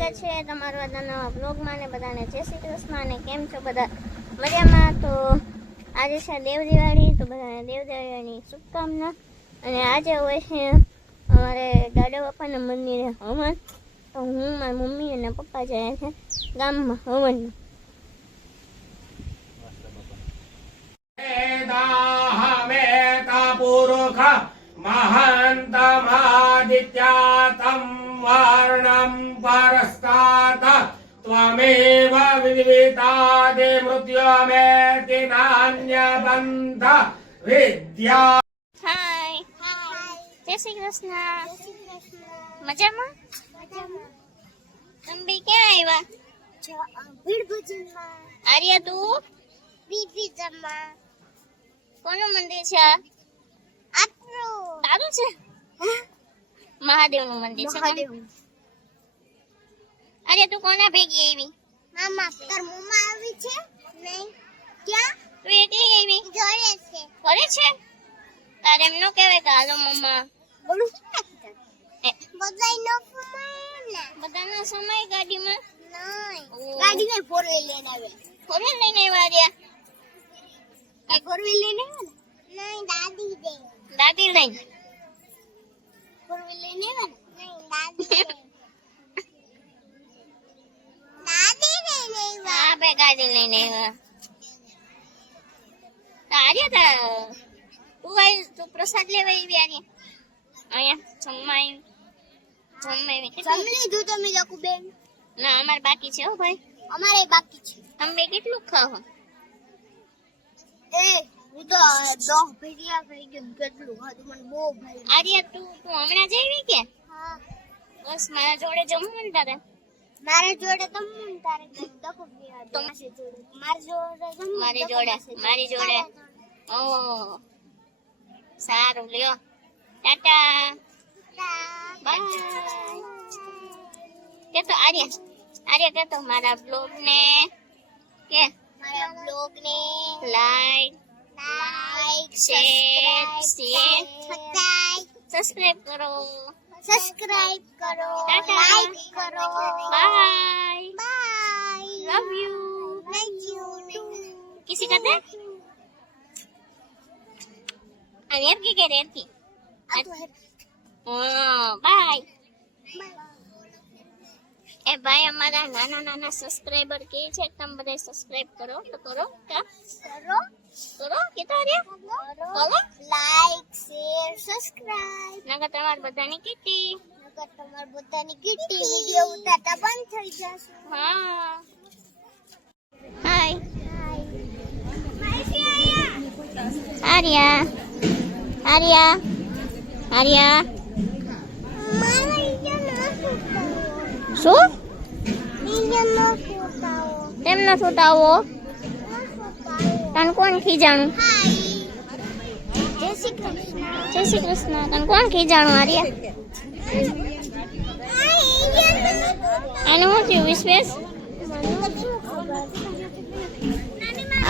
સ્વાગત છે તમારું આજના નવા બ્લોગમાં ને બધાને જય શ્રી કૃષ્ણ ને કેમ છો બધા મજામાં। તો આજે છે દેવ દિવાળી, તો બધાને દેવ દિવાળીની શુભકામના। અને આજે હોય છે અમારે દાદા બાપાના મંદિરે હવન, તો હું મારી મમ્મી અને પપ્પા જાય છે ગામમાં હવનમાં। महन्तमादित्यातं वर्णं परस्तात् त्वमेव विद्वितादि मृत्युमेति नान्यबन्ध विद्या। हाय जय श्री कृष्ण। मजाમાં તમે ક્યાં આવ્યા? ભીડ ભજનમાં। આર્યા તું બીજમાં કોનું મંદિર છે? આપણું તારું છે? મહાદેવનું મંદિર છે। મહાદેવ। અરે તું કોના ભેગી આવી? મામા તાર મમ્મા આવી છે? નહીં। ક્યાં? તું એકલી આવી? જોડે છે। ઘરે છે? તારે એમ નો કહેવાય કે હાલો મમ્મા? બોલું બધાય નો ફમાય બધાનો સમય ગાડીમાં નહીં। ઓ. ગાડી ને ફોર વ્હીલ લઈને આવે। ફોર વ્હીલ લઈને આવ્યા? કઈ ફોર વ્હીલ લઈને આવે ને? નહીં દાદી દે। દાદી લઈને? ફોર વ્હીલ લઈને આવે ને? નહીં દાદી દે। દાદી લઈને આવે। હા બે ગાડી લઈને આવ્યા। તારે તું પ્રસાદ લેવા આવી? અહીંયા જમવા આવી જમ લીધું તમે લોકો બેન? ના અમારે બાકી છે હો ભાઈ। અમારે બાકી છે। તમે બે કેટલું ખાવ? એ હું તો 10 ભેડિયા ખાઈ ગયો। કેટલું ખાધું મને બહુ ભાઈ। આર્યા તું હમણાં જ આવી કે? હા બસ મારા જોડે જમવું ને તારે? મારા જોડે તમને તારે દખો પીવા તો મારી જોડે મારી જોડે ઓ સારું લ્યો ટાટા બાય। કે તો આર્યા કે તો મારા બ્લોગ ને કે મારા બ્લોગ ને લાઈક શેર સબસ્ક્રાઇબ કરો। टाटा। लाइक करो। बाय बाय लव यू किसी का दे अनेर की कह रही थी बाय ए भाई हमारा नाना सब्सक्राइबर के છે તમે બધા સબસ્ક્રાઇબ કરો તો કરો क्या કરો કેતા રે કરો लाइक शेयर सब्सक्राइब નકર તમાર બધાની કીટી નકર તમાર બધાની કીટી વિડિયો ઉતારતા બંધ થઈ જશે। હા હાય આર્યા શું તેમ ન છૂટાવો? તને કોણ ખીજાણું? जय श्री कृष्ण। તને કોણ ખીજાણું આર્યા? એનું શું થયું વિશ્વેશ?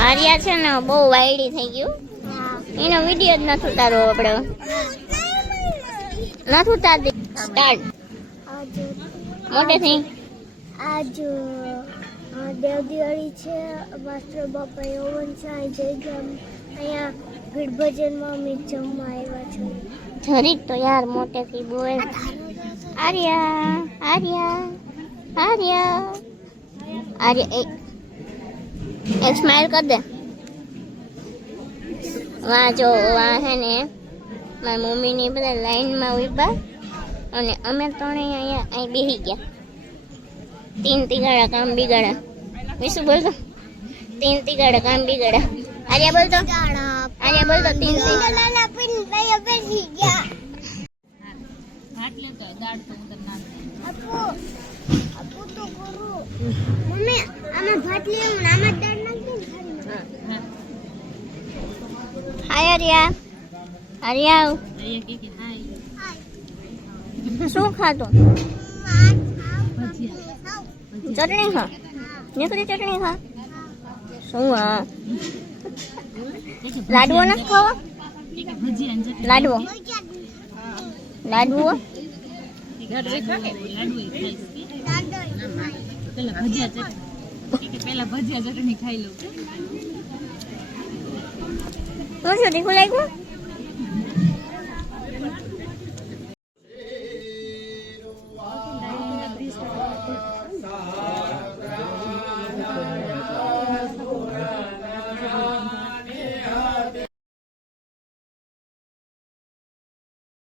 આર્યા છે ને બહુ વાયડી થઈ ગયું, એનો વિડીયો જ નથી ઉતારો આપણે નથી ઉતારતી। સ્ટાર્ટ મોટેથી आज देव दिवाળી છે। માસ્ટર બાપા હવન છે। જય ગામ અહીંયા ભીડ ભજનમાં અમે જમવા આવ્યા છું। જરીક તો યાર મોટેથી બોલ। આર્યા એક સ્માઈલ કર દે। વાહ જો વાહ હે ને મારી મમ્મીની બધા લાઈનમાં ઉભા અને અમે ત્રણેય અહીંયા અહીં બેસી ગયા। 3 તિગાડા કામ બિગાડા। વિશુ બોલતો 3 તિગાડા કામ બિગાડા। આર્યા બોલતો 3 લાલા પિન ભાઈ બેસી ગયા। આપુ તો કરું મમ્મી આમાં ભાત લેવું ને આમાં દાળ નાખી ને। હાય આર્યા શું ખાતું? ચટણી ખા? નીકળી ચટણી ખા? શું હા લાડવો નથી ખાવા? લાડવો શું તીખું લાગ્યું?